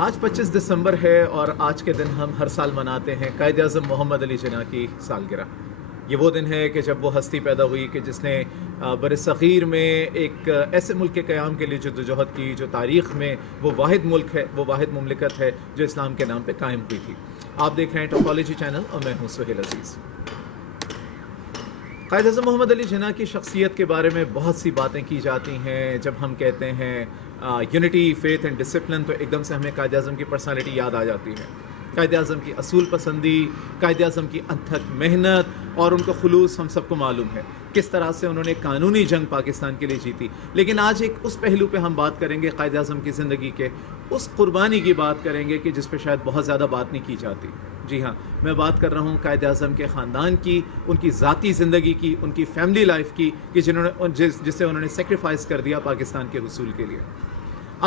آج 25 دسمبر ہے اور آج کے دن ہم ہر سال مناتے ہیں قائد اعظم محمد علی جناح کی سالگرہ۔ یہ وہ دن ہے کہ جب وہ ہستی پیدا ہوئی کہ جس نے بر صغیر میں ایک ایسے ملک کے قیام کے لیے جدوجہد کی جو تاریخ میں وہ واحد ملک ہے، وہ واحد مملکت ہے جو اسلام کے نام پہ قائم ہوئی تھی۔ آپ دیکھ رہے ہیں ٹاپالوجی چینل اور میں ہوں سہیل عزیز۔ قائد اعظم محمد علی جناح کی شخصیت کے بارے میں بہت سی باتیں کی جاتی ہیں۔ جب ہم کہتے ہیں یونٹی، فیتھ اینڈ ڈسپلن، تو ایک دم سے ہمیں قائد اعظم کی پرسنالٹی یاد آ جاتی ہے۔ قائد اعظم کی اصول پسندی، قائد اعظم کی انتھک محنت اور ان کا خلوص ہم سب کو معلوم ہے، کس طرح سے انہوں نے قانونی جنگ پاکستان کے لیے جیتی۔ لیکن آج ایک اس پہلو پہ ہم بات کریں گے قائد اعظم کی زندگی کے، اس قربانی کی بات کریں گے کہ جس پہ شاید بہت زیادہ بات نہیں کی جاتی۔ جی ہاں، میں بات کر رہا ہوں قائد اعظم کے خاندان کی، ان کی ذاتی زندگی کی، ان کی فیملی لائف کی، کہ جسے انہوں نے سیکریفائز کر دیا پاکستان کے حصول کے لیے۔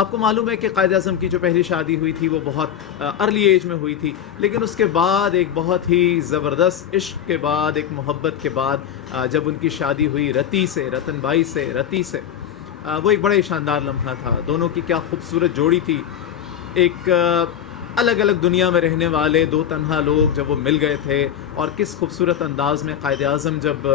آپ کو معلوم ہے کہ قائد اعظم کی جو پہلی شادی ہوئی تھی وہ بہت ارلی ایج میں ہوئی تھی، لیکن اس کے بعد ایک بہت ہی زبردست عشق کے بعد، ایک محبت کے بعد جب ان کی شادی ہوئی رتن بائی سے، رتی سے، وہ ایک بڑا ہی شاندار لمحہ تھا۔ دونوں کی کیا خوبصورت جوڑی تھی، ایک الگ الگ دنیا میں رہنے والے دو تنہا لوگ جب وہ مل گئے تھے، اور کس خوبصورت انداز میں قائد اعظم جب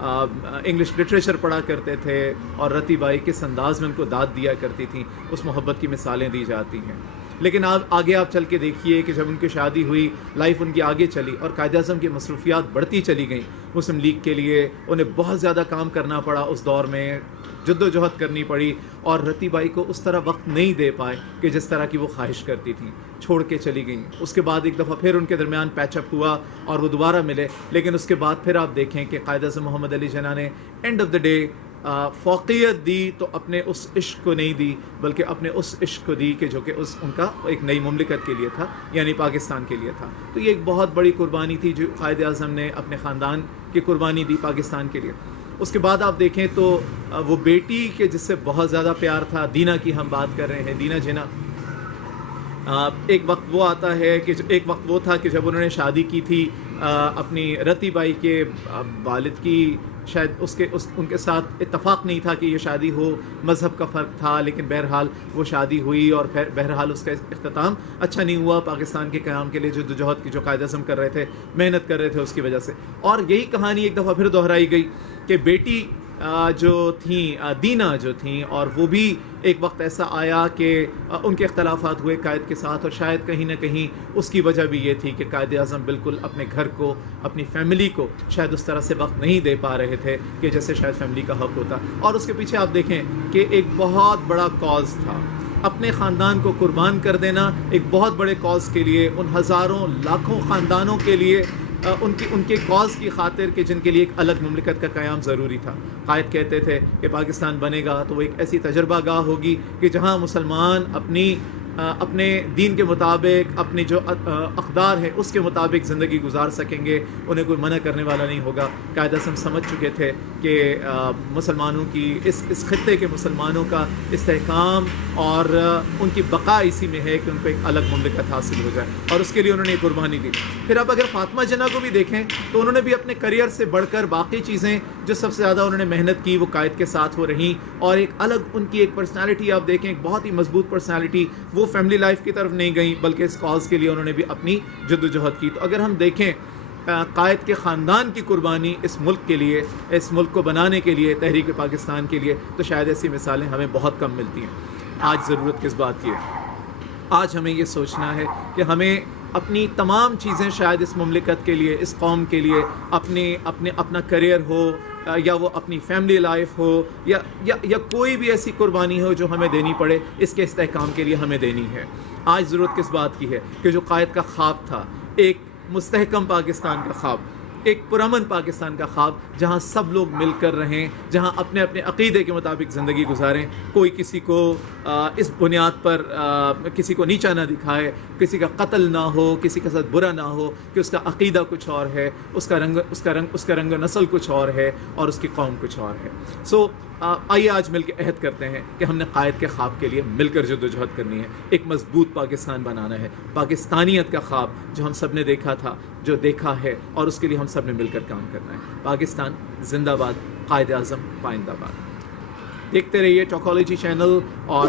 انگلش لٹریچر پڑھا کرتے تھے اور رتی بائی کس انداز میں ان کو داد دیا کرتی تھیں، اس محبت کی مثالیں دی جاتی ہیں۔ لیکن آگے آپ چل کے دیکھیے کہ جب ان کی شادی ہوئی، لائف ان کی آگے چلی اور قائد اعظم کی مصروفیات بڑھتی چلی گئیں۔ مسلم لیگ کے لیے انہیں بہت زیادہ کام کرنا پڑا، اس دور میں جد و جہد کرنی پڑی، اور رتی بائی کو اس طرح وقت نہیں دے پائے کہ جس طرح کی وہ خواہش کرتی تھیں، چھوڑ کے چلی گئیں۔ اس کے بعد ایک دفعہ پھر ان کے درمیان پیچ اپ ہوا اور وہ دوبارہ ملے، لیکن اس کے بعد پھر آپ دیکھیں کہ قائد اعظم محمد علی جناح نے اینڈ آف دا ڈے فوقیت دی تو اپنے اس عشق کو نہیں دی، بلکہ اپنے اس عشق کو دی کہ جو کہ ان کا ایک نئی مملکت کے لیے تھا، یعنی پاکستان کے لیے تھا۔ تو یہ ایک بہت بڑی قربانی تھی جو قائد اعظم نے اپنے خاندان کی قربانی دی پاکستان کے لیے۔ اس کے بعد آپ دیکھیں تو وہ بیٹی کے جس سے بہت زیادہ پیار تھا، دینا کی ہم بات کر رہے ہیں، دینا جناح۔ ایک وقت وہ آتا ہے کہ ایک وقت وہ تھا کہ جب انہوں نے شادی کی تھی اپنی رتی بائی کے والد کی، شاید ان کے ساتھ اتفاق نہیں تھا کہ یہ شادی ہو، مذہب کا فرق تھا، لیکن بہرحال وہ شادی ہوئی اور پھر بہرحال اس کا اختتام اچھا نہیں ہوا پاکستان کے قیام کے لیے جدوجہد کی جو قائد اعظم کر رہے تھے، محنت کر رہے تھے، اس کی وجہ سے۔ اور یہی کہانی ایک دفعہ پھر دہرائی گئی کہ بیٹی جو تھیں دینا جو تھیں، اور وہ بھی ایک وقت ایسا آیا کہ ان کے اختلافات ہوئے قائد کے ساتھ، اور شاید کہیں نہ کہیں اس کی وجہ بھی یہ تھی کہ قائد اعظم بالکل اپنے گھر کو، اپنی فیملی کو شاید اس طرح سے وقت نہیں دے پا رہے تھے کہ جیسے شاید فیملی کا حق ہوتا۔ اور اس کے پیچھے آپ دیکھیں کہ ایک بہت بڑا کاز تھا، اپنے خاندان کو قربان کر دینا ایک بہت بڑے کاز کے لیے، ان ہزاروں لاکھوں خاندانوں کے لیے، ان کے کاز کی خاطر کہ جن کے لیے ایک الگ مملکت کا قیام ضروری تھا۔ قائد کہتے تھے کہ پاکستان بنے گا تو وہ ایک ایسی تجربہ گاہ ہوگی کہ جہاں مسلمان اپنے دین کے مطابق، اپنی جو اقدار ہیں اس کے مطابق زندگی گزار سکیں گے، انہیں کوئی منع کرنے والا نہیں ہوگا۔ قائد اعظم سمجھ چکے تھے کہ مسلمانوں کی اس خطے کے مسلمانوں کا استحکام اور ان کی بقا اسی میں ہے کہ ان کو ایک الگ مملکت حاصل ہو جائے، اور اس کے لیے انہوں نے قربانی دی۔ پھر اب اگر فاطمہ جناح کو بھی دیکھیں تو انہوں نے بھی اپنے کریئر سے بڑھ کر باقی چیزیں جو سب سے زیادہ انہوں نے محنت کی وہ قائد کے ساتھ وہ رہیں، اور ایک الگ ان کی ایک پرسنالٹی آپ دیکھیں، ایک بہت ہی مضبوط پرسنالٹی، وہ فیملی لائف کی طرف نہیں گئیں بلکہ اس کاز کے لیے انہوں نے بھی اپنی جدوجہد کی۔ تو اگر ہم دیکھیں قائد کے خاندان کی قربانی اس ملک کے لیے، اس ملک کو بنانے کے لیے، تحریک پاکستان کے لیے، تو شاید ایسی مثالیں ہمیں بہت کم ملتی ہیں۔ آج ضرورت کس بات کی ہے؟ آج ہمیں یہ سوچنا ہے کہ ہمیں اپنی تمام چیزیں شاید اس مملکت کے لیے، اس قوم کے لیے، اپنا کریئر ہو یا وہ اپنی فیملی لائف ہو یا کوئی بھی ایسی قربانی ہو جو ہمیں دینی پڑے، اس کے استحکام کے لیے ہمیں دینی ہے۔ آج ضرورت کس بات کی ہے کہ جو قائد کا خواب تھا، ایک مستحکم پاکستان کا خواب، ایک پرامن پاکستان کا خواب، جہاں سب لوگ مل کر رہیں، جہاں اپنے اپنے عقیدے کے مطابق زندگی گزاریں، کوئی کسی کو اس بنیاد پر کسی کو نیچا نہ دکھائے، کسی کا قتل نہ ہو، کسی کے ساتھ برا نہ ہو کہ اس کا عقیدہ کچھ اور ہے، اس کا رنگ و نسل کچھ اور ہے، اور اس کی قوم کچھ اور ہے۔ آئیے آج مل کے عہد کرتے ہیں کہ ہم نے قائد کے خواب کے لیے مل کر جدوجہد کرنی ہے، ایک مضبوط پاکستان بنانا ہے، پاکستانیت کا خواب جو ہم سب نے دیکھا تھا، جو دیکھا ہے، اور اس کے لیے ہم سب نے مل کر کام کرنا ہے۔ پاکستان زندہ باد، قائد اعظم پائندہ باد۔ دیکھتے رہیے ٹاکالوجی چینل، اور